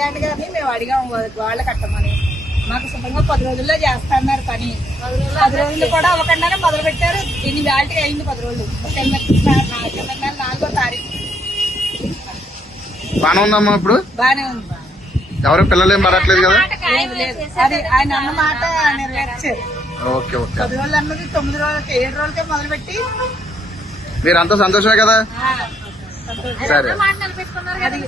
కళ్యాణ్ గారిని మేము అడిగాము వాళ్ళు కట్టమని. మాకు శుభ్రంగా 10 రోజుల్లో చేస్తున్నారు పని. 10 రోజులు కూడా అవ్వకుండానే మొదలు పెట్టారు. దీన్ని వేళకి అయింది 10 రోజులు. కింద నెల 4వ తారీఖు. బానే ఉందమ్మా ఇప్పుడు? బానే ఉంది. ఎవరు పిల్లలు ఏం పడట్లేదు కదా? లేదు, అది ఆయన అన్న మాట నెరవేర్చారు. Okay okay. 10 రోజులు అన్నది 9 రోజులకి 7 రోజులకే మొదలు పెట్టి మీరంతా సంతోషమే కదా? సరే. అది